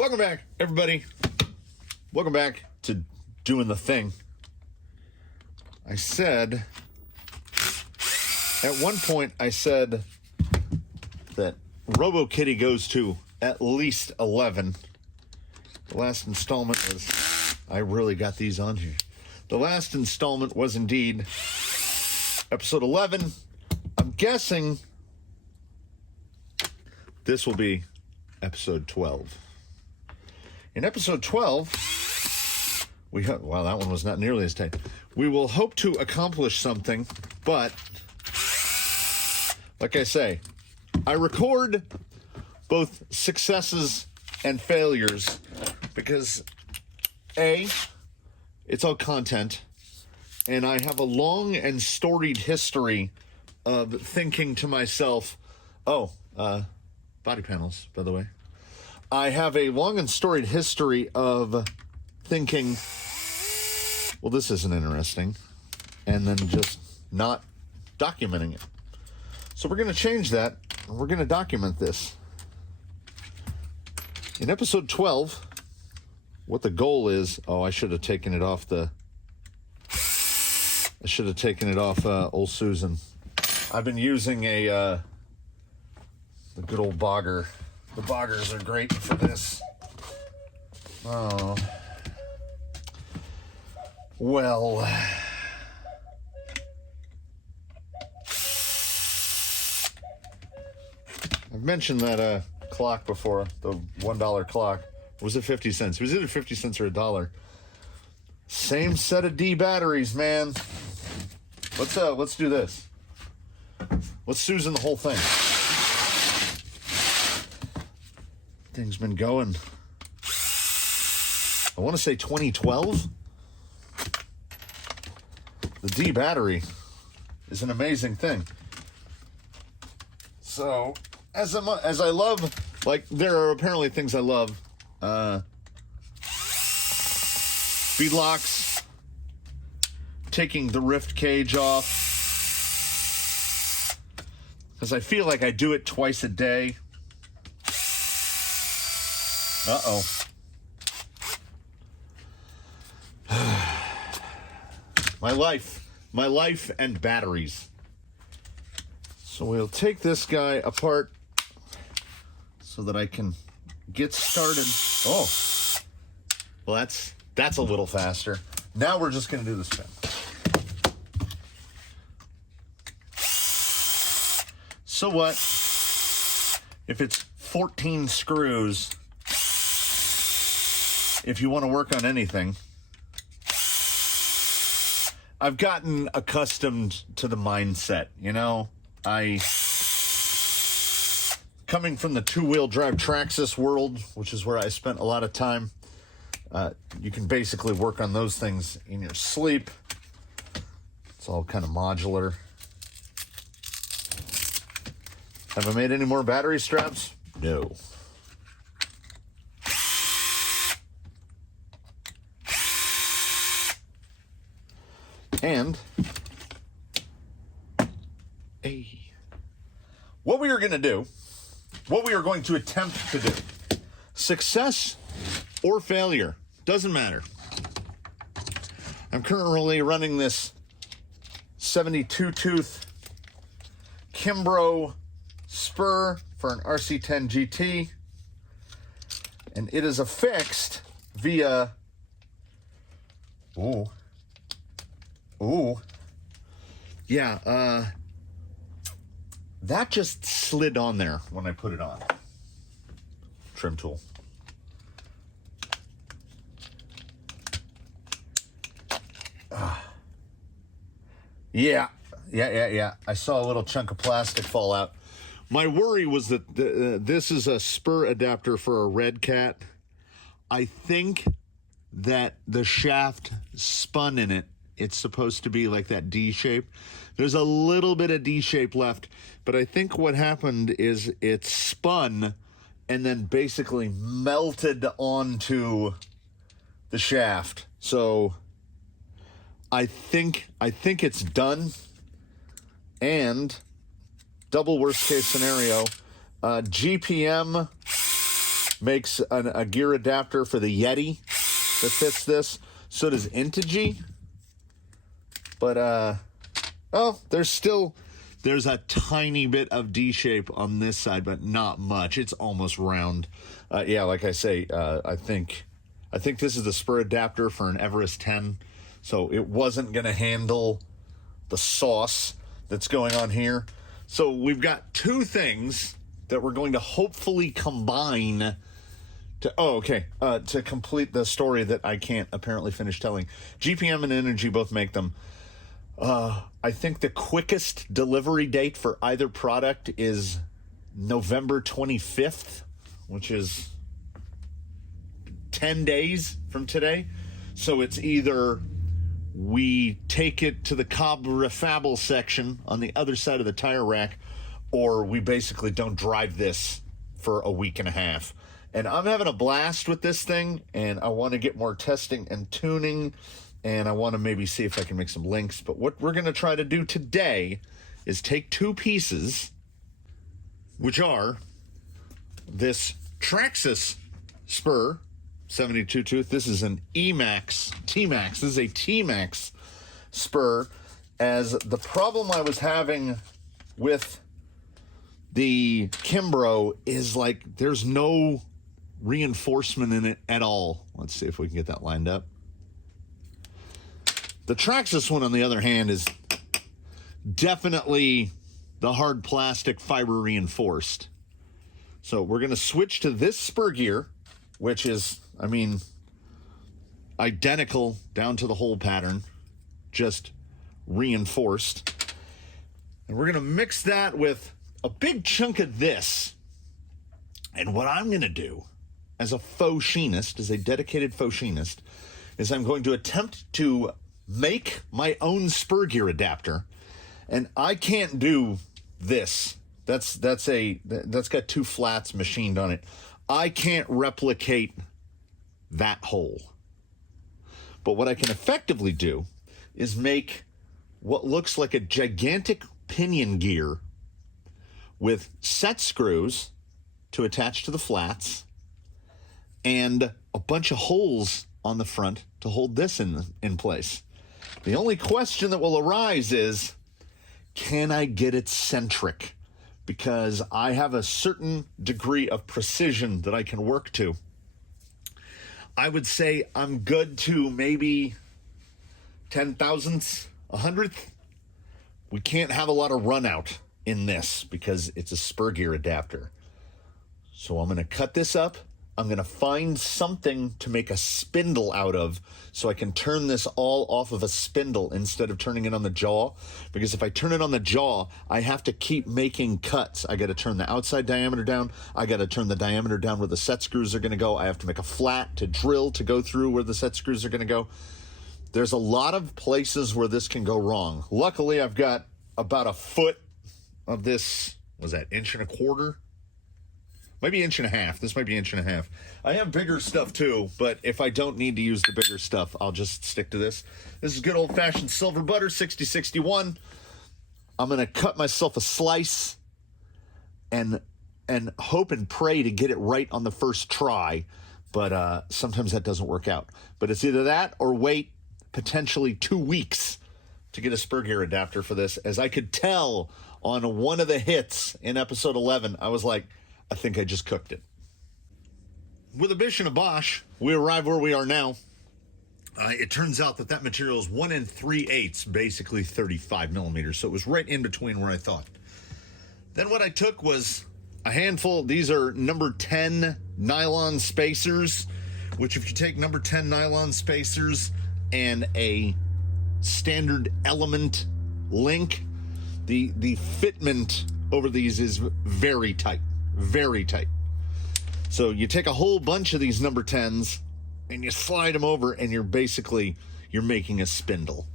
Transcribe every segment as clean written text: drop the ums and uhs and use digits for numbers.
Welcome back, everybody. Welcome back to Doing the Thing. I said, at one point, I said that RoboKitty goes to at least 11. The last installment was, I really got these on here. The last installment was indeed episode 11. I'm guessing this will be episode 12. In episode 12, wow, that one was not nearly as tight. We will hope to accomplish something, but like I say, I record both successes and failures because A, it's all content, and I have a long and storied history of thinking to myself, body panels, by the way. I have a long and storied history of thinking, well, this isn't interesting, and then just not documenting it. So we're going to change that, and we're going to document this. In episode 12, what the goal is, I should have taken it off old Susan. I've been using the good old bogger. The boggers are great for this. Oh. Well. I've mentioned that clock before, the $1 clock. Was it 50 cents? Was it either 50 cents or $1? Same set of D batteries, man. Let's do this. Let's Susan the whole thing. Thing's been going, I want to say 2012. The D battery is an amazing thing. So, as I love, like, there are apparently things I love. Bead locks, taking the Ryft cage off, because I feel like I do it twice a day. Uh-oh. My life and batteries. So we'll take this guy apart so that I can get started. Oh, well, that's a little faster. Now we're just going to do this thing. So what if it's 14 screws? If you want to work on anything, I've gotten accustomed to the mindset, you know? Coming from the two-wheel drive Traxxas world, which is where I spent a lot of time, you can basically work on those things in your sleep. It's all kind of modular. Have I made any more battery straps? No. And what we are going to attempt to do, success or failure, doesn't matter. I'm currently running this 72-tooth Kimbrough spur for an RC10 GT, and it is affixed via that just slid on there when I put it on. Trim tool. Yeah. I saw a little chunk of plastic fall out. My worry was that this is a spur adapter for a Red Cat. I think that the shaft spun in it. It's supposed to be like that D shape. There's a little bit of D shape left, but I think what happened is it spun and then basically melted onto the shaft. So I think it's done. And double worst case scenario, GPM makes a gear adapter for the Yeti that fits this. So does Integy. But, there's a tiny bit of D-shape on this side, but not much. It's almost round. Yeah, like I say, I think this is the spur adapter for an Everest 10. So it wasn't going to handle the sauce that's going on here. So we've got two things that we're going to hopefully combine to complete the story that I can't apparently finish telling. GPM and Energy both make them. I think the quickest delivery date for either product is November 25th, which is 10 days from today. So it's either we take it to the Cobb Refabble section on the other side of the tire rack, or we basically don't drive this for a week and a half. And I'm having a blast with this thing, and I want to get more testing and tuning, and I want to maybe see if I can make some links. But what we're going to try to do today is take two pieces, which are this Traxxas spur, 72 tooth. This is an T-Max. This is a T-Max spur, as the problem I was having with the Kimbrough is like there's no reinforcement in it at all. Let's see if we can get that lined up. The Traxxas one, on the other hand, is definitely the hard plastic fiber reinforced. So we're going to switch to this spur gear, which is, I mean, identical down to the hole pattern, just reinforced. And we're going to mix that with a big chunk of this. And what I'm going to do as a faux sheenist, as a dedicated faux sheenist, is I'm going to attempt to make my own spur gear adapter. And I can't do this. That's got two flats machined on it. I can't replicate that hole. But what I can effectively do is make what looks like a gigantic pinion gear with set screws to attach to the flats and a bunch of holes on the front to hold this in place. The only question that will arise is, can I get it centric? Because I have a certain degree of precision that I can work to. I would say I'm good to maybe 10 thousandths, 100th. We can't have a lot of run out in this because it's a spur gear adapter. So I'm going to cut this up. I'm going to find something to make a spindle out of so I can turn this all off of a spindle instead of turning it on the jaw. Because if I turn it on the jaw, I have to keep making cuts. I got to turn the outside diameter down. I got to turn the diameter down where the set screws are going to go. I have to make a flat to drill to go through where the set screws are going to go. There's a lot of places where this can go wrong. Luckily, I've got about a foot of this, was that 1.25 inches? Maybe 1.5 inches. This might be 1.5 inches. I have bigger stuff too, but if I don't need to use the bigger stuff, I'll just stick to this. This is good old-fashioned silver butter, 6061. I'm going to cut myself a slice and hope and pray to get it right on the first try, but sometimes that doesn't work out. But it's either that or wait potentially 2 weeks to get a spur gear adapter for this. As I could tell on one of the hits in episode 11, I was like, I think I just cooked it. With a bish and a bosh, we arrive where we are now. It turns out that material is 1 3/8, basically 35 millimeters. So it was right in between where I thought. Then what I took was a handful. These are number 10 nylon spacers, which if you take number 10 nylon spacers and a standard element link, the fitment over these is very tight. Very tight. So you take a whole bunch of these number 10s and you slide them over and you're making a spindle.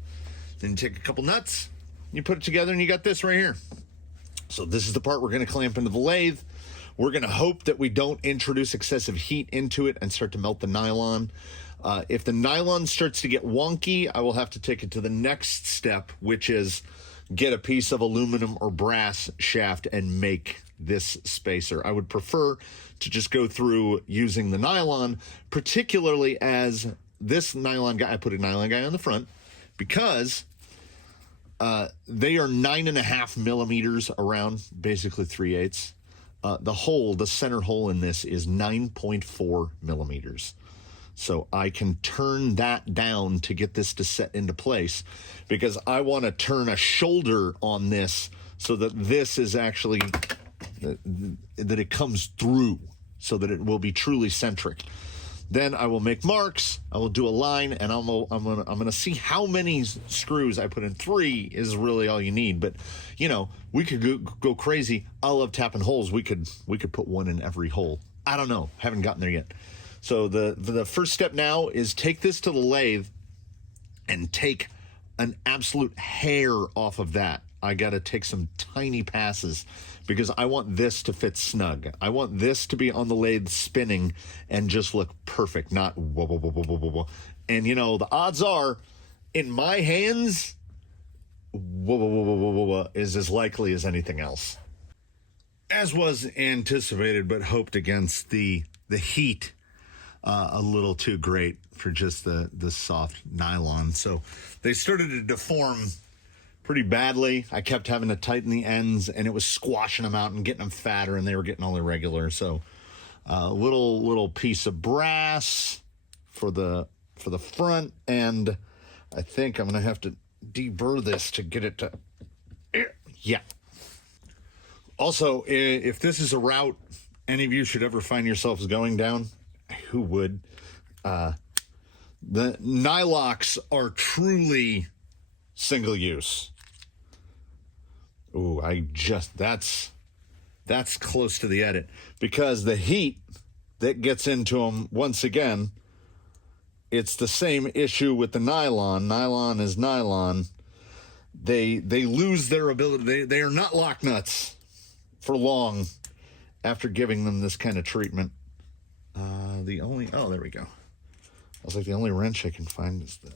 Then you take a couple nuts, you put it together, and you got this right here. So this is the part we're going to clamp into the lathe. We're going to hope that we don't introduce excessive heat into it and start to melt the nylon. If the nylon starts to get wonky, I will have to take it to the next step, which is get a piece of aluminum or brass shaft and make this spacer. I would prefer to just go through using the nylon, particularly as this nylon guy, I put a nylon guy on the front because they are 9.5 millimeters around, basically 3/8. The center hole in this is 9.4 millimeters. So I can turn that down to get this to set into place because I want to turn a shoulder on this so that this is actually, that it comes through so that it will be truly centric. Then I will make marks, I will do a line, and I'm gonna see how many screws I put in. 3 is really all you need, but you know, we could go crazy. I love tapping holes. We could put 1 in every hole. I don't know, haven't gotten there yet. So the first step now is take this to the lathe and take an absolute hair off of that. I got to take some tiny passes because I want this to fit snug. I want this to be on the lathe spinning and just look perfect, not whoa, whoa, whoa, whoa, whoa, whoa. And you know, the odds are in my hands, whoa, whoa, whoa, whoa, whoa, whoa, is as likely as anything else. As was anticipated, but hoped against, the heat a little too great for just the soft nylon. So they started to deform pretty badly. I kept having to tighten the ends, and it was squashing them out and getting them fatter, and they were getting all irregular. So a little piece of brass for the front, and I think I'm gonna have to deburr this to get it to, yeah. Also, if this is a route any of you should ever find yourselves going down, who would? The nylocks are truly single use. Ooh, that's close to the edit because the heat that gets into them, once again, it's the same issue with the nylon. Nylon is nylon. They lose their ability. They are not lock nuts for long after giving them this kind of treatment. Oh, there we go. I was like, the only wrench I can find is that.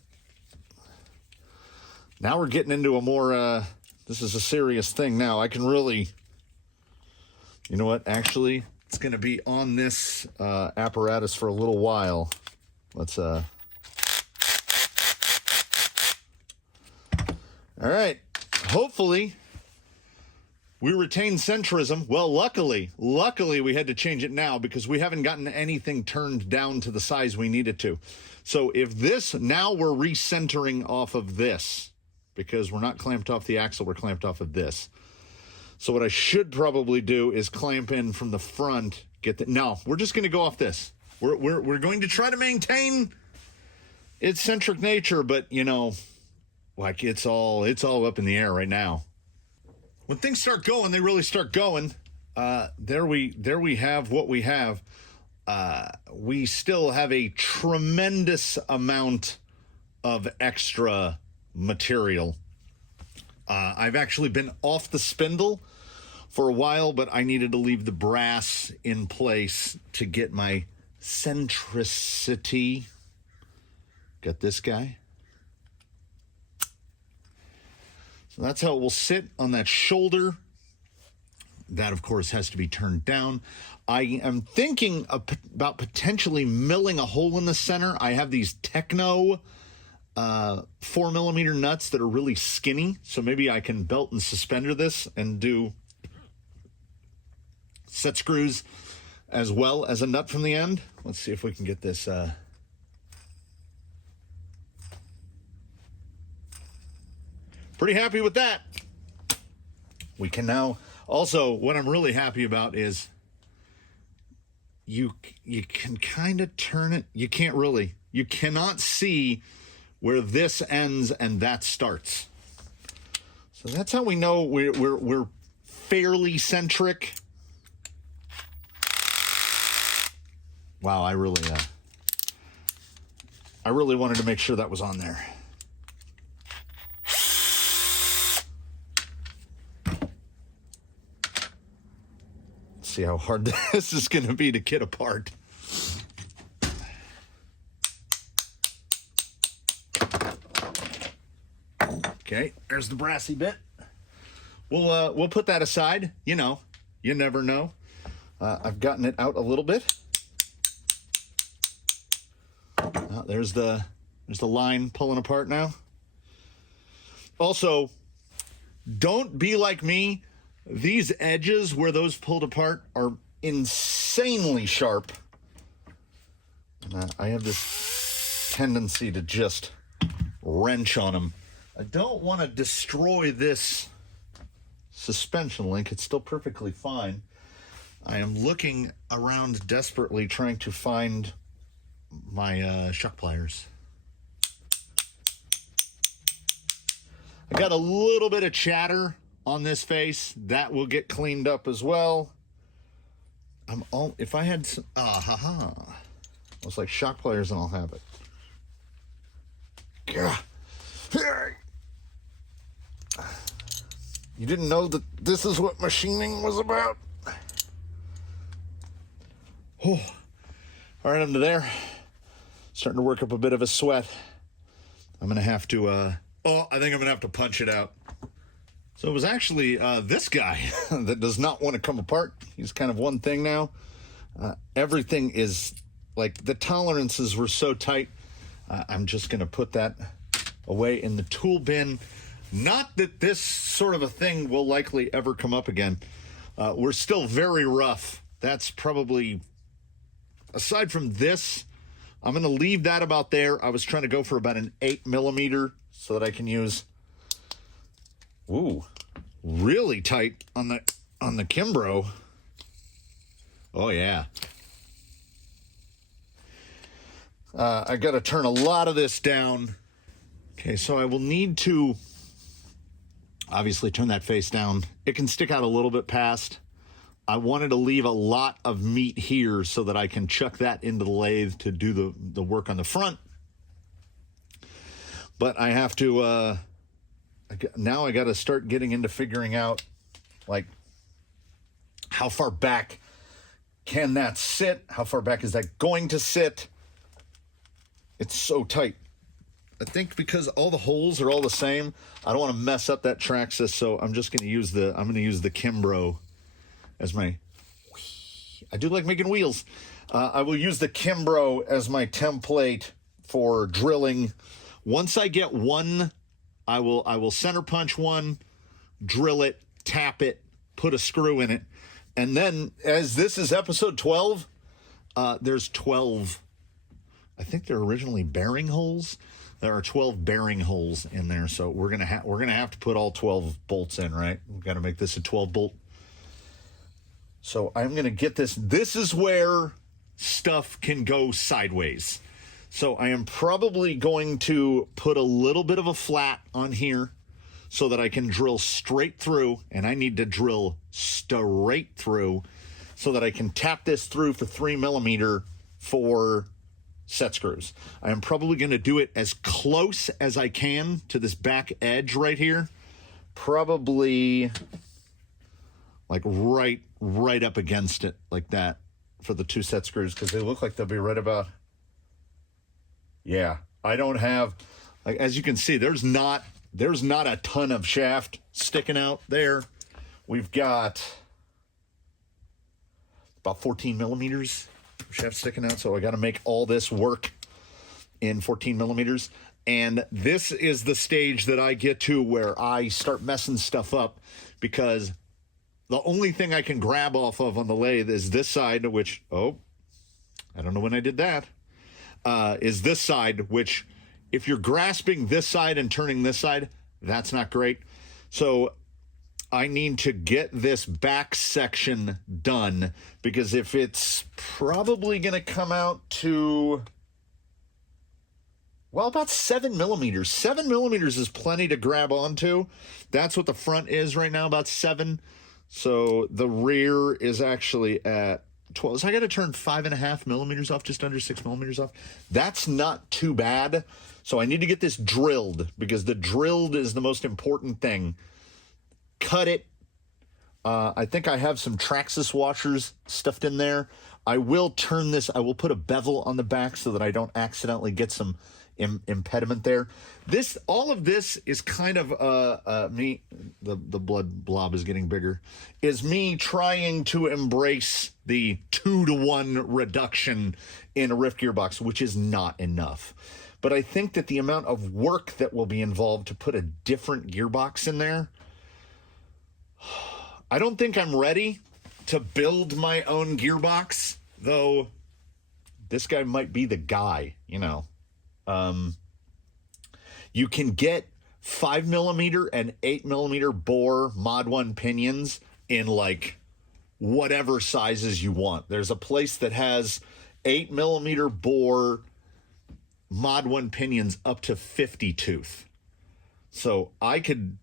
Now we're getting into a more, this is a serious thing now. I can really, you know what? Actually, it's going to be on this apparatus for a little while. Let's, all right. Hopefully we retain centrism. Well, luckily we had to change it now because we haven't gotten anything turned down to the size we needed to. So if this, now we're recentering off of this because we're not clamped off the axle, we're clamped off of this. So what I should probably do is clamp in from the front, no, we're just going to go off this. We're going to try to maintain its centric nature, but you know, like it's all up in the air right now. When things start going, they really start going. There we have what we have. We still have a tremendous amount of extra material. I've actually been off the spindle for a while, but I needed to leave the brass in place to get my centricity. Got this guy. So that's how it will sit on that shoulder. That, of course, has to be turned down. I am thinking about potentially milling a hole in the center. I have these Techno 4mm nuts that are really skinny. So maybe I can belt and suspender this and do set screws as well as a nut from the end. Let's see if we can get this... Pretty happy with that. We can now... Also, what I'm really happy about is you can kind of turn it. You can't really. You cannot see where this ends and that starts. So that's how we know we're fairly centric. Wow, I really wanted to make sure that was on there. See how hard this is going to be to get apart. Okay, there's the brassy bit. we'll put that aside. You know, you never know. I've gotten it out a little bit. There's the line pulling apart now. Also, don't be like me. These edges where those pulled apart are insanely sharp. I have this tendency to just wrench on them. I don't want to destroy this suspension link. It's still perfectly fine. I am looking around desperately trying to find my shock pliers. I got a little bit of chatter on this face. That will get cleaned up as well. If I had some, it's like shock pliers and I'll have it. You didn't know that this is what machining was about? Oh, all right, I'm to there. Starting to work up a bit of a sweat. I'm going to have to, I think I'm going to have to punch it out. So it was actually this guy that does not want to come apart. He's kind of one thing now. Everything is, like, the tolerances were so tight. I'm just going to put that away in the tool bin. Not that this sort of a thing will likely ever come up again. We're still very rough. That's probably, aside from this, I'm going to leave that about there. I was trying to go for about an 8mm so that I can use, really tight on the Kimbrough. Oh, yeah. I got to turn a lot of this down. Okay, so I will need to obviously turn that face down. It can stick out a little bit past. I wanted to leave a lot of meat here so that I can chuck that into the lathe to do the work on the front. But I have to, now I got to start getting into figuring out, like, how far back can that sit? How far back is that going to sit? It's so tight. I think because all the holes are all the same, I don't want to mess up that Traxxas, so I'm just going to use the Kimbrough as my, I do like making wheels. I will use the Kimbrough as my template for drilling. Once I get one, I will center punch one, drill it, tap it, put a screw in it. And then, as this is episode 12, there's 12, I think they're originally bearing holes. There are 12 bearing holes in there, so we're gonna have to put all 12 bolts in, right? We've got to make this a 12 bolt. So I'm gonna get this. This is where stuff can go sideways. So I am probably going to put a little bit of a flat on here so that I can drill straight through, and I need to drill straight through so that I can tap this through for 3mm for set screws. I am probably going to do it as close as I can to this back edge right here. Probably like right up against it like that for the 2 set screws, because they look like they'll be right about, yeah. I don't have, like, as you can see, there's not a ton of shaft sticking out there. We've got about 14mm shaft sticking out, so I got to make all this work in 14mm. And this is the stage that I get to where I start messing stuff up, because the only thing I can grab off of on the lathe is this side, which, I don't know when I did that, is this side, which if you're grasping this side and turning this side, that's not great. So I need to get this back section done, because if it's probably going to come out to, well, about 7mm. 7mm is plenty to grab onto. That's what the front is right now, about 7. So the rear is actually at 12. So I got to turn 5.5mm off, just under 6mm off. That's not too bad. So I need to get this drilled, because the drilled is the most important thing. Cut it. I think I have some Traxxas washers stuffed in there. I will turn this, I will put a bevel on the back so that I don't accidentally get some impediment there. All of this is kind of me. The blood blob is getting bigger. Is me trying to embrace the 2-to-1 reduction in a Ryft gearbox, which is not enough. But I think that the amount of work that will be involved to put a different gearbox in there, I don't think I'm ready to build my own gearbox, though this guy might be the guy, you know. You can get 5mm and 8mm bore Mod 1 pinions in like whatever sizes you want. There's a place that has 8mm bore Mod 1 pinions up to 50 tooth. So I could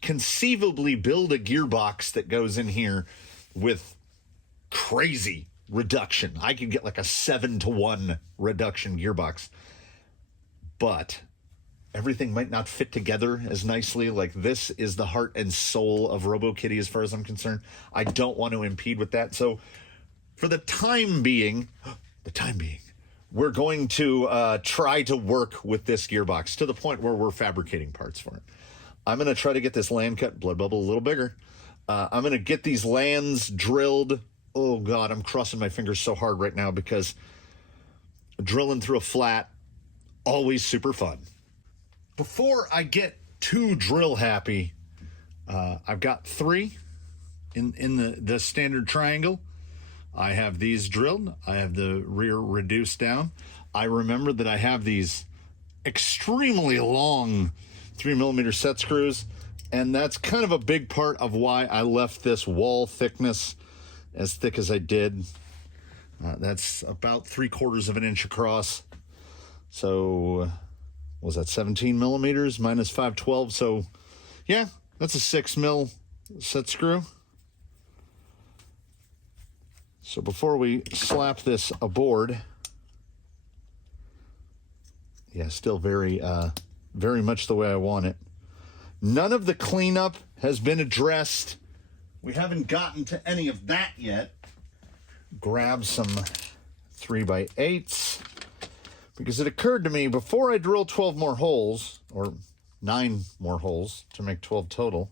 conceivably build a gearbox that goes in here with crazy reduction. I could get like a 7-to-1 reduction gearbox, but everything might not fit together as nicely. Like, this is the heart and soul of RoboKitty as far as I'm concerned. I don't want to impede with that. So for the time being, we're going to try to work with this gearbox to the point where we're fabricating parts for it. I'm going to try to get this land cut, blood bubble a little bigger. I'm going to get these lands drilled. Oh, God, I'm crossing my fingers so hard right now because drilling through a flat, always super fun. Before I get too drill happy, I've got 3 in the standard triangle. I have these drilled. I have the rear reduced down. I remember that I have these extremely long 3mm set screws, and that's kind of a big part of why I left this wall thickness as thick as I did. That's about 3/4 of an inch across. So was that 17mm minus 512? So yeah, that's a 6mm set screw. So before we slap this aboard, yeah, still very much the way I want it. None of the cleanup has been addressed. We haven't gotten to any of that yet. Grab some 3x8s, because it occurred to me before I drill 12 more holes, or 9 more holes to make 12 total,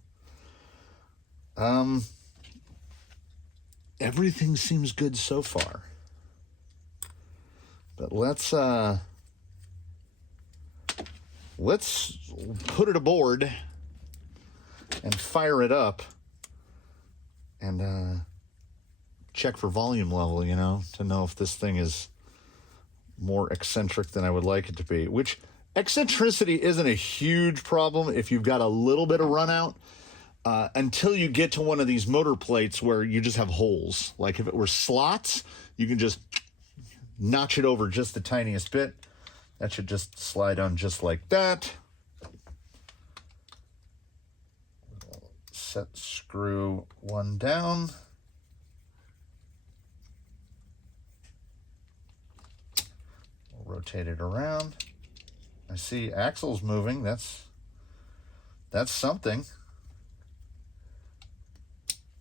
everything seems good so far. But let's put it aboard and fire it up and check for volume level, you know, to know if this thing is more eccentric than I would like it to be, which eccentricity isn't a huge problem if you've got a little bit of run out, until you get to one of these motor plates where you just have holes. Like if it were slots, you can just notch it over just the tiniest bit. That should just slide on just like that. Set screw 1 down. We'll rotate it around. I see axles moving. That's something.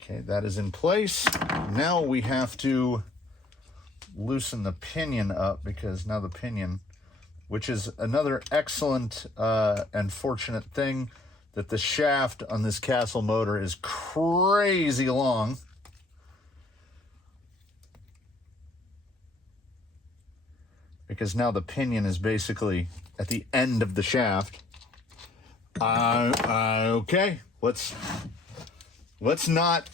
Okay, that is in place. Now we have to loosen the pinion up, because now the pinion, which is another excellent and fortunate thing, that the shaft on this Castle motor is crazy long. Because now the pinion is basically at the end of the shaft. Okay, let's not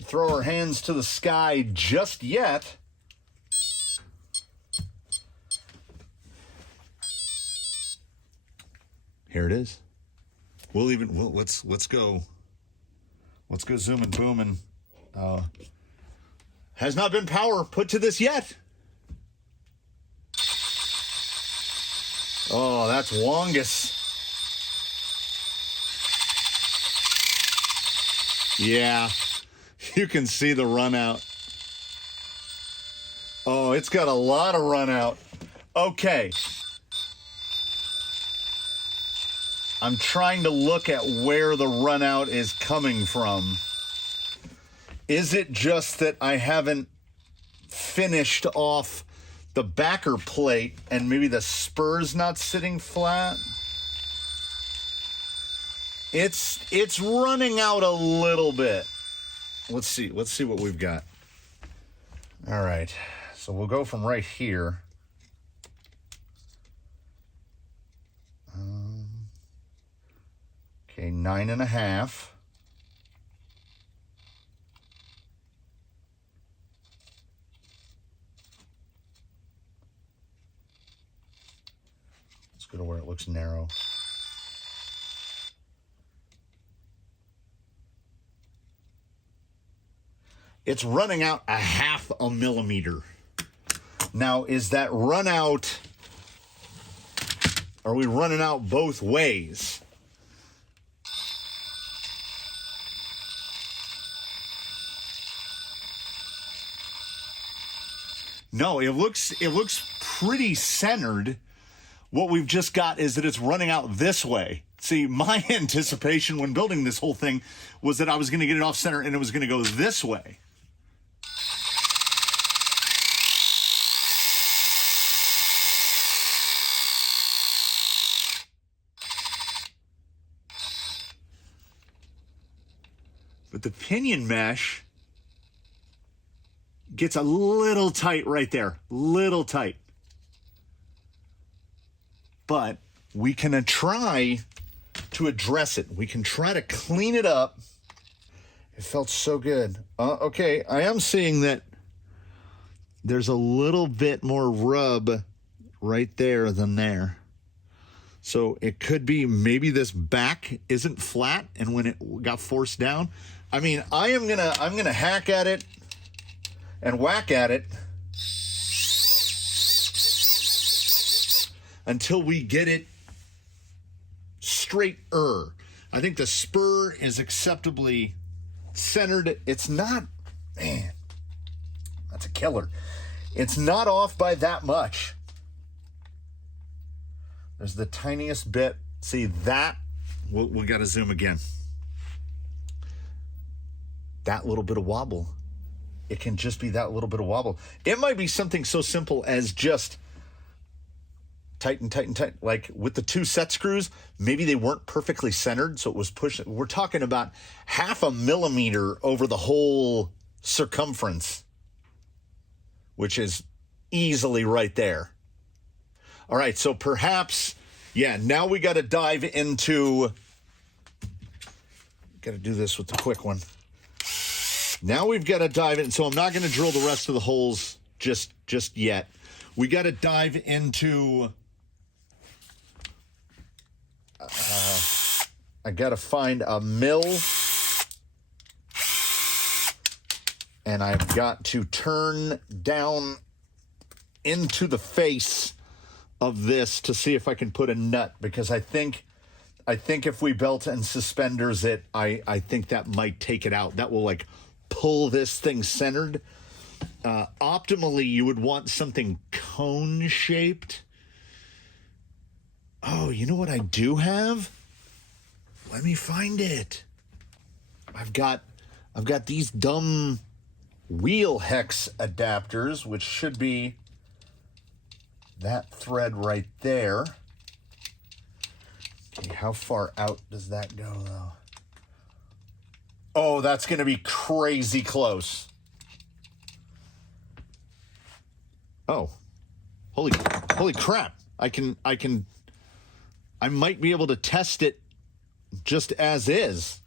throw our hands to the sky just yet. Here it is. Let's go zooming, booming. Has not been power put to this yet. Oh, that's Wongus. Yeah, you can see the run out. Oh, it's got a lot of run out. Okay. I'm trying to look at where the run out is coming from. Is it just that I haven't finished off the backer plate and maybe the spur's not sitting flat. It's running out a little bit. Let's see what we've got. All right, so we'll go from right here. Okay, 9.5. Let's go to where it looks narrow. It's running out 0.5 millimeter. Now, is that run out? Are we running out both ways? No, it looks pretty centered. What we've just got is that it's running out this way. See, my anticipation when building this whole thing was that I was going to get it off center and it was going to go this way. But the pinion mesh gets a little tight right there, little tight. But we can try to address it. We can try to clean it up. It felt so good. Okay, I am seeing that there's a little bit more rub right there than there. So it could be maybe this back isn't flat, and when it got forced down, I mean, I'm gonna hack at it and whack at it until we get it straighter. I think the spur is acceptably centered. It's not, man, that's a killer. It's not off by that much. There's the tiniest bit. See that? We got to zoom again. That little bit of wobble. It can just be that little bit of wobble. It might be something so simple as just tighten, tighten, tighten. Like with the 2 set screws, maybe they weren't perfectly centered, so it was pushing. We're talking about 0.5 millimeter over the whole circumference, which is easily right there. All right, so perhaps, yeah, now we got to dive into, got to do this with the quick one. Now we've got to dive in. So I'm not going to drill the rest of the holes just yet. We got to dive into, I got to find a mill, and I've got to turn down into the face of this to see if I can put a nut, because I think if we belt and suspenders it, I think that might take it out. That will like pull this thing centered. Optimally, you would want something cone shaped. Oh, you know what I do have? Let me find it. I've got these dumb wheel hex adapters, which should be that thread right there. Okay, how far out does that go though? Oh, that's going to be crazy close. Oh, holy crap. I might be able to test it just as is.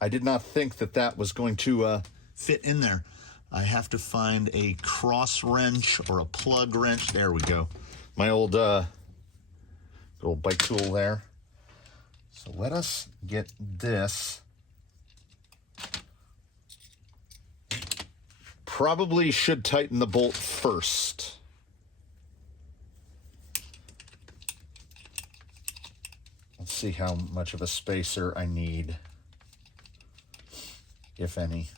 I did not think that was going to fit in there. I have to find a cross wrench or a plug wrench. There we go. My old little bike tool there. So let us get this. Probably should tighten the bolt first. Let's see how much of a spacer I need, if any.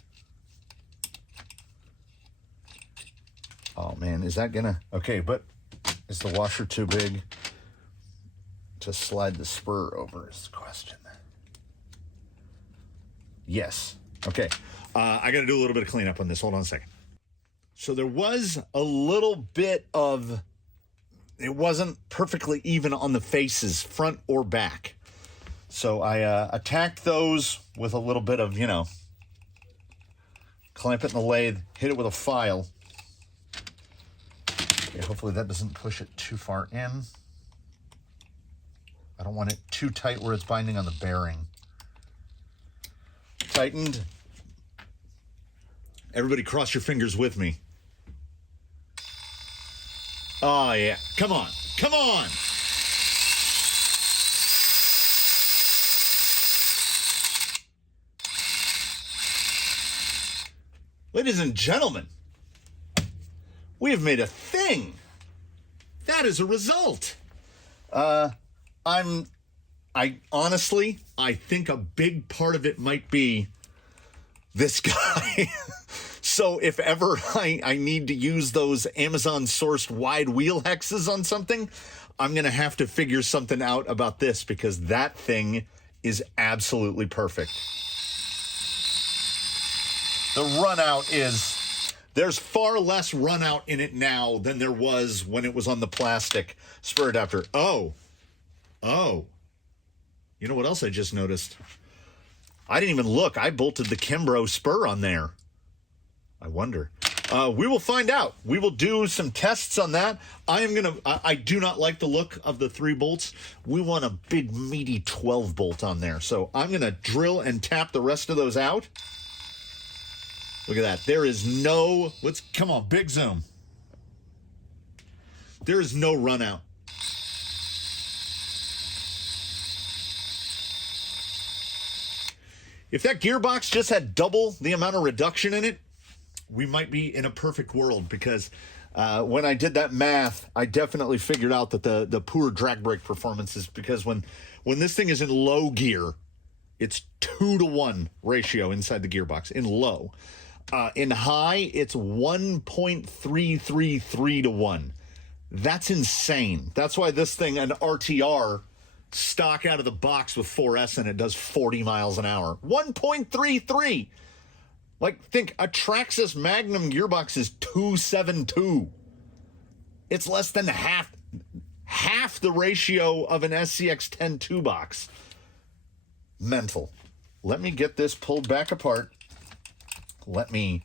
Oh man, is that gonna, okay, but is the washer too big to slide the spur over is the question. Yes, okay. I gotta do a little bit of cleanup on this. Hold on a second. So there was a little bit of, it wasn't perfectly even on the faces, front or back. So I attacked those with a little bit of, clamp it in the lathe, hit it with a file. Okay, hopefully that doesn't push it too far in. I don't want it too tight where it's binding on the bearing. Tightened. Everybody cross your fingers with me. Oh, yeah. Come on. Come on. Ladies and gentlemen, we have made a thing. That is a result. I honestly think a big part of it might be this guy. So if ever I need to use those Amazon-sourced wide wheel hexes on something, I'm going to have to figure something out about this because that thing is absolutely perfect. The run out there's far less run out in it now than there was when it was on the plastic spur adapter. Oh. You know what else I just noticed? I didn't even look. I bolted the Kimbrough spur on there. I wonder. We will find out. We will do some tests on that. I do not like the look of the 3 bolts. We want a big meaty 12 bolt on there. So I'm going to drill and tap the rest of those out. Look at that. There is no, come on, big zoom. There is no run out. If that gearbox just had double the amount of reduction in it, we might be in a perfect world because when I did that math, I definitely figured out that the poor drag brake performance is because when this thing is in low gear, it's 2-to-1 ratio inside the gearbox in low. In high, it's 1.333 to 1. That's insane. That's why this thing, an RTR, stock out of the box with 4S in it, does 40 miles an hour. 1.33. Like, think, a Traxxas Magnum gearbox is 272. It's less than half the ratio of an SCX 10 box. Mental. Let me get this pulled back apart. Let me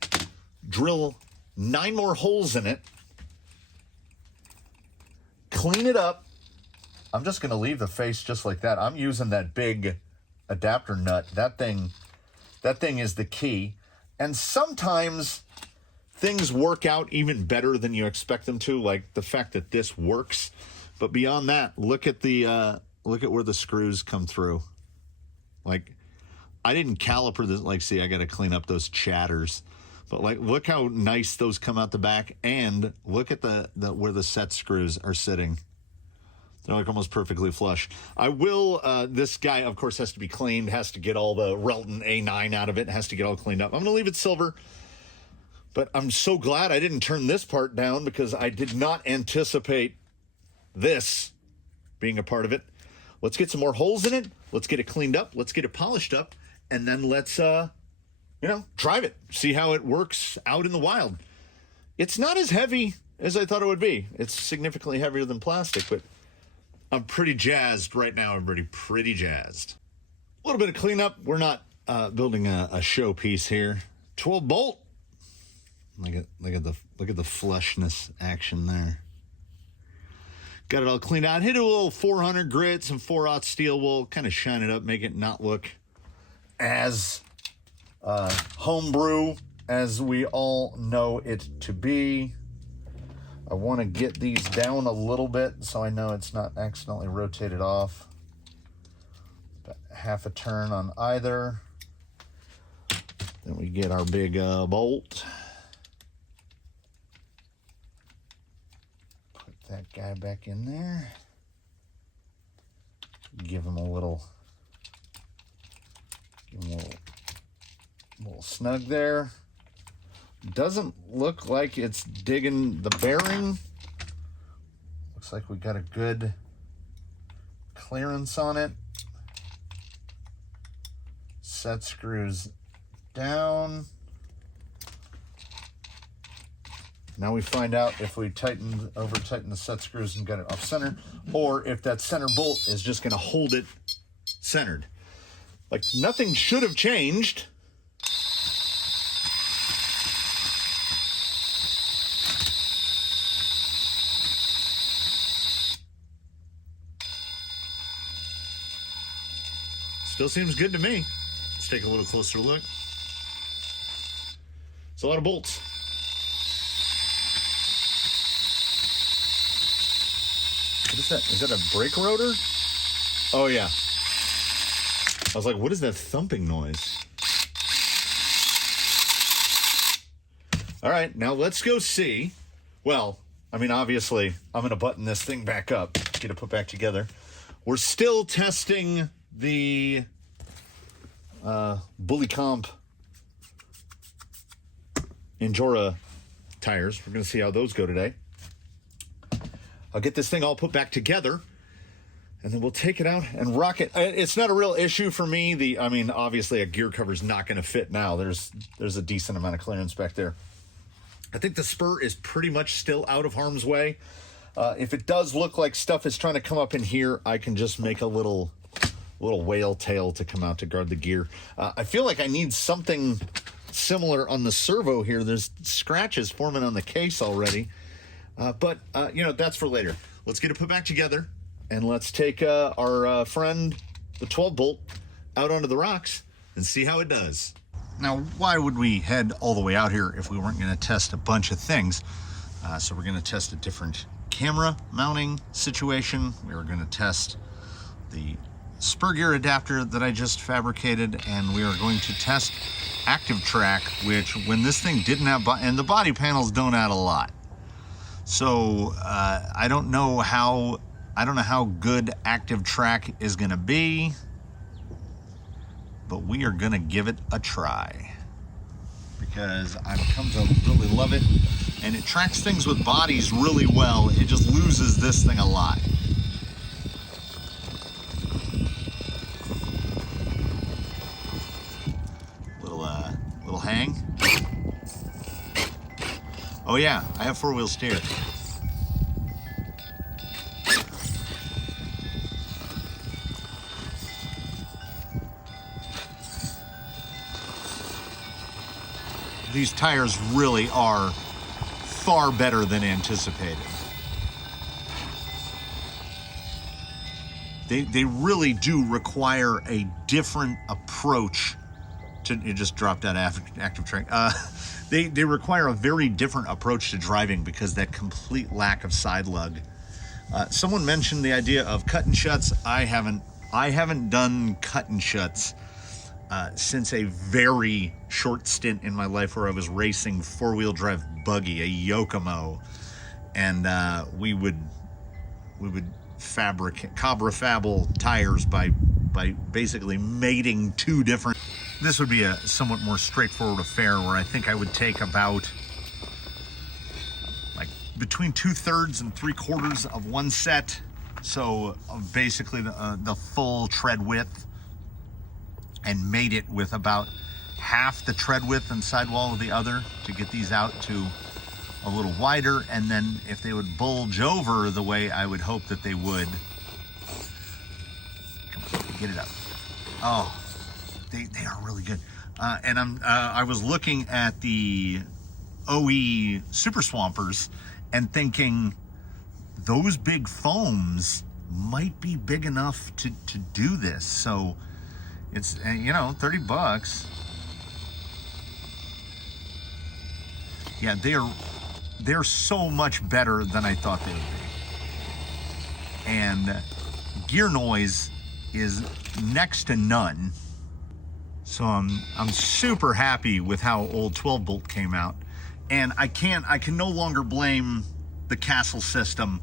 drill 9 more holes in it. Clean it up. I'm just going to leave the face just like that. I'm using that big adapter nut. That thing is the key. And sometimes things work out even better than you expect them to, like the fact that this works. But beyond that, look at where the screws come through. Like, I didn't caliper this. Like, see, I got to clean up those chatters. But like, look how nice those come out the back, and look at the where the set screws are sitting. They're like almost perfectly flush. I will, this guy, of course, has to be cleaned, has to get all the Relton A9 out of it, has to get all cleaned up. I'm going to leave it silver. But I'm so glad I didn't turn this part down because I did not anticipate this being a part of it. Let's get some more holes in it. Let's get it cleaned up. Let's get it polished up. And then let's, drive it. See how it works out in the wild. It's not as heavy as I thought it would be. It's significantly heavier than plastic, but I'm pretty jazzed right now, everybody. Pretty jazzed. A little bit of cleanup. We're not building a show piece here. 12 bolt. Look at the flushness action there. Got it all cleaned out. Hit a little 400 grit, some 4/0 steel wool, kind of shine it up, make it not look as homebrew as we all know it to be. I want to get these down a little bit so I know it's not accidentally rotated off. About half a turn on either. Then we get our big bolt. Put that guy back in there. Give him a little snug there. Doesn't look like it's digging the bearing. Looks like we got a good clearance on it. Set screws down. Now we find out if we over tighten the set screws and get it off center, or if that center bolt is just going to hold it centered. Like, nothing should have changed. Still seems good to me. Let's take a little closer look. It's a lot of bolts. What is that? Is that a brake rotor? Oh, yeah. I was like, what is that thumping noise? All right, now let's go see. Well, I mean, obviously, I'm going to button this thing back up, get it put back together. We're still testing the Bully Comp Injora tires. We're going to see how those go today. I'll get this thing all put back together, and then we'll take it out and rock it. It's not a real issue for me. I mean, obviously, a gear cover's not going to fit now. There's a decent amount of clearance back there. I think the spur is pretty much still out of harm's way. If it does look like stuff is trying to come up in here, I can just make a little whale tail to come out to guard the gear. I feel like I need something similar on the servo here. There's scratches forming on the case already. But that's for later. Let's get it put back together, and let's take our friend, the 12 bolt, out onto the rocks and see how it does. Now, why would we head all the way out here if we weren't going to test a bunch of things? So we're going to test a different camera mounting situation. We were going to test the spur gear adapter that I just fabricated, and we are going to test Active Track, which when this thing didn't have, and the body panels don't add a lot. So I don't know how good Active Track is going to be, but we are going to give it a try because I've come to really love it, and it tracks things with bodies really well. It just loses this thing a lot. Little hang. Oh yeah, I have four-wheel steer. These tires really are far better than anticipated. They really do require a different approach to, it just dropped out Active Track. They require a very different approach to driving because that complete lack of side lug. Someone mentioned the idea of cut and shuts. I haven't done cut and shuts since a very short stint in my life where I was racing four-wheel drive buggy, a Yokomo, and we would fabricate Cobra-Fable tires by basically mating two different. This would be a somewhat more straightforward affair where I think I would take about like between 2/3 and 3/4 of one set. So basically the full tread width, and mate it with about half the tread width and sidewall of the other to get these out to a little wider. And then if they would bulge over the way I would hope that they would, come on, get it up. Oh, they are really good. And I was looking at the OE Super Swampers and thinking those big foams might be big enough to do this. So it's, $30. Yeah, they're so much better than I thought they would be. And gear noise is next to none. So I'm super happy with how old 12 bolt came out. And I can no longer blame the Castle system.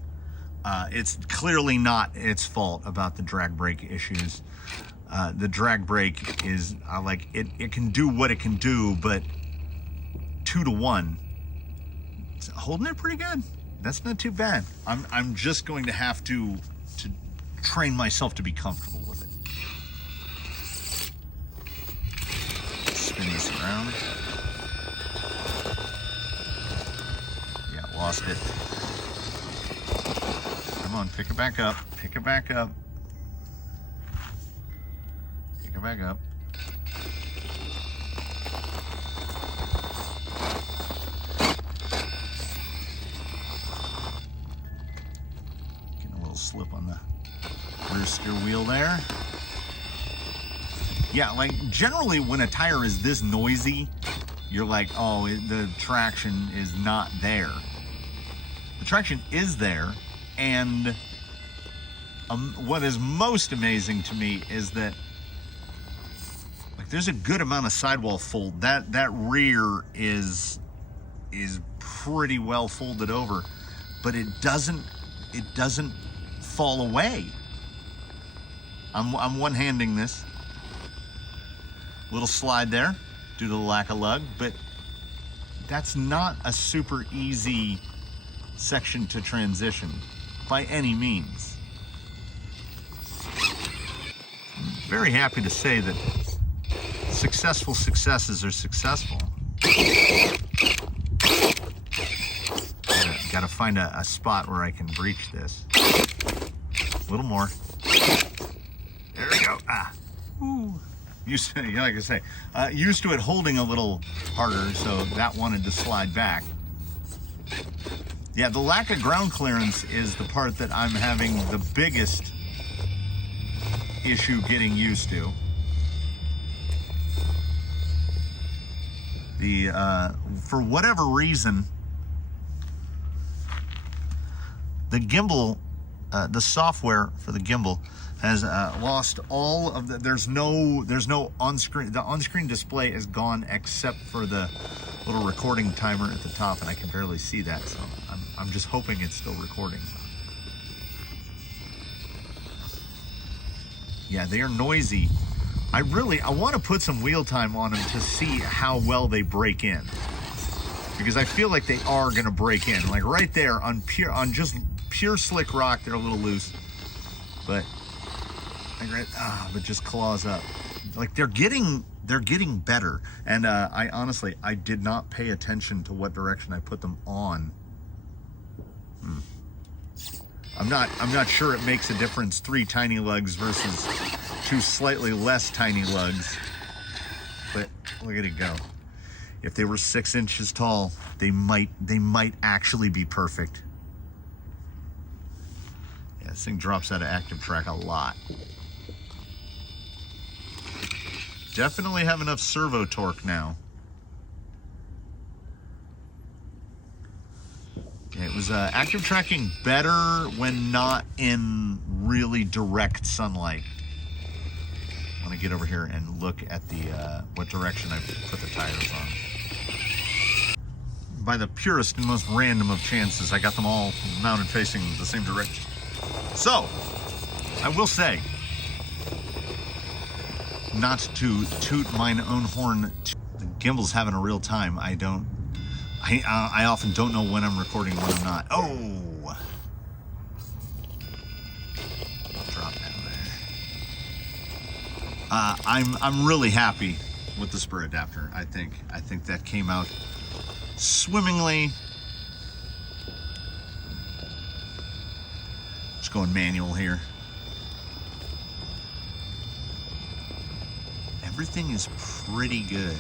It's clearly not its fault about the drag brake issues. The drag brake is it can do what it can do, but 2-to-1, it's holding it pretty good. That's not too bad. I'm just going to have to train myself to be comfortable with it. Spin this around. lost it. Come on, pick it back up. Pick it back up. Pick it back up. Getting a little slip on the rear steer wheel there. Yeah, like generally when a tire is this noisy, you're like, oh, the traction is not there. The traction is there, and what is most amazing to me is that like there's a good amount of sidewall fold. That rear is pretty well folded over, but it doesn't fall away. I'm one-handing this. Little slide there due to the lack of lug, but that's not a super easy section to transition by any means. I'm very happy to say that successful successes are successful. Gotta find a spot where I can breach this. A little more. There we go. Ah. Ooh. Used to, like I say, used to it holding a little harder, so that wanted to slide back. Yeah, the lack of ground clearance is the part that I'm having the biggest issue getting used to. For whatever reason, the gimbal, the software for the gimbal has lost all of the, there's no on-screen, the on-screen display is gone except for the little recording timer at the top, and I can barely see that, so I'm just hoping it's still recording. Yeah, they are noisy. I want to put some wheel time on them to see how well they break in, because I feel like they are gonna break in. Like right there on just pure slick rock, they're a little loose, but but just claws up. Like they're getting better. And I honestly did not pay attention to what direction I put them on. I'm not sure it makes a difference 3 tiny lugs versus 2 slightly less tiny lugs. But look at it go. If they were 6 inches tall, they might actually be perfect. Yeah, this thing drops out of active track a lot. Definitely have enough servo torque now. Okay, it was active tracking better when not in really direct sunlight. I want to get over here and look at the what direction I put the tires on. By the purest and most random of chances, I got them all mounted facing the same direction. So, I will say, not to toot mine own horn, the gimbal's having a real time. I often don't know when I'm recording and when I'm not. Oh! Drop down there. I'm really happy with the spur adapter. I think that came out swimmingly. Just going manual here. Everything is pretty good.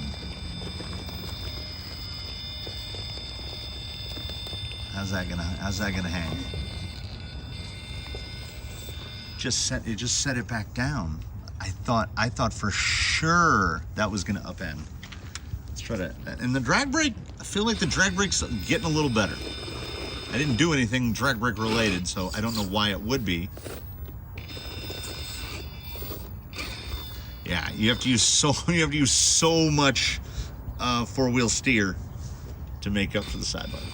How's that gonna hang? It just set it back down. I thought for sure that was gonna upend. Let's try to, and the drag brake, I feel like the drag brake's getting a little better. I didn't do anything drag brake related, so I don't know why it would be. Yeah, you have to use so much four-wheel steer to make up for the side button.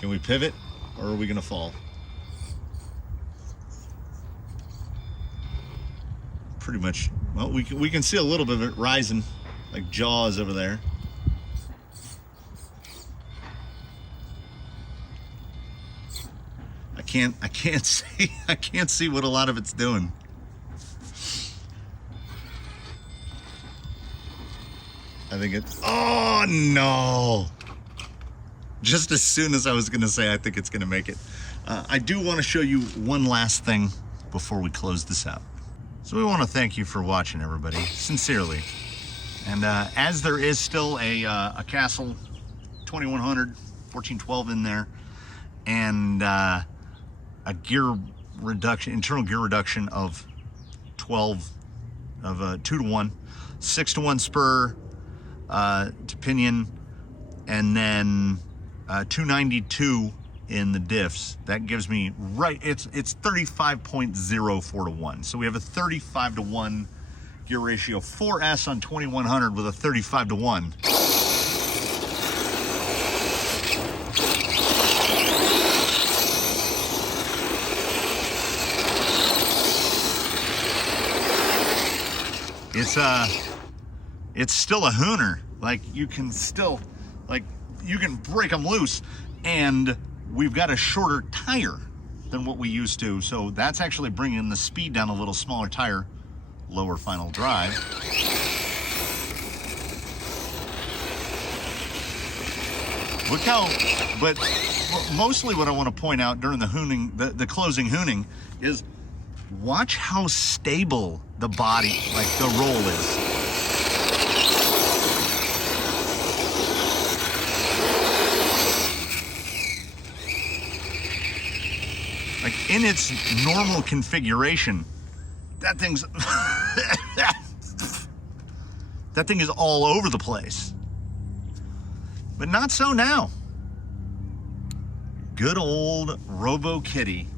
Can we pivot, or are we gonna fall? Pretty much. Well, we can see a little bit of it rising, like jaws over there. I can't see what a lot of it's doing. I think it's, oh no! just as soon as I was gonna say I think it's gonna make it. I do want to show you one last thing before we close this out. So we want to thank you for watching, everybody, sincerely. And as there is still a Castle 2100 1412 in there, and a gear reduction, internal gear reduction of 12 of 2 to 1, 6 to 1 spur to pinion, and then 292 in the diffs. That gives me it's 35.04 to 1. So we have a 35 to 1 gear ratio. 4S on 2100 with a 35 to 1. It's still a hooner. Like, you can still, like, you can break them loose, and we've got a shorter tire than what we used to, so that's actually bringing the speed down a little. Smaller tire, lower final drive. Look how, but mostly what I want to point out during the hooning, the closing hooning, is watch how stable the body, like the roll is. Like, in its normal configuration, that thing's that thing is all over the place. But not so now. Good old Robo Kitty.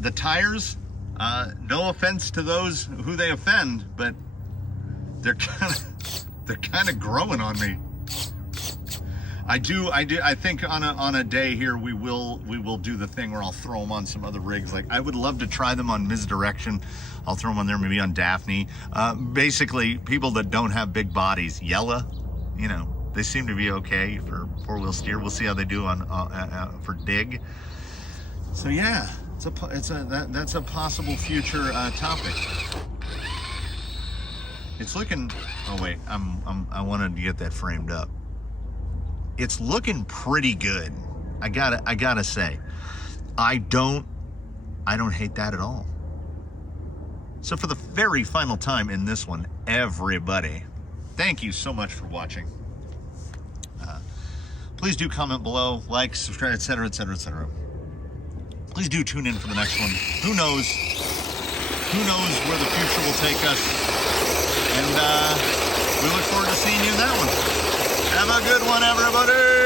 The tires, no offense to those who they offend, but they're kind of growing on me. I think on a day here we will do the thing where I'll throw them on some other rigs. Like, I would love to try them on Misdirection. I'll throw them on there, maybe on Daphne. Basically, people that don't have big bodies, Yella, you know, they seem to be okay for 4-wheel steer. We'll see how they do on for dig. So yeah, that's a possible future topic. It's looking. Oh wait, I wanted to get that framed up. It's looking pretty good. I gotta say, I don't hate that at all. So for the very final time in this one, everybody, thank you so much for watching. Please do comment below, like, subscribe, etc., etc., etc. Please do tune in for the next one. Who knows? Who knows where the future will take us? And we look forward to seeing you in that one. Have a good one, everybody.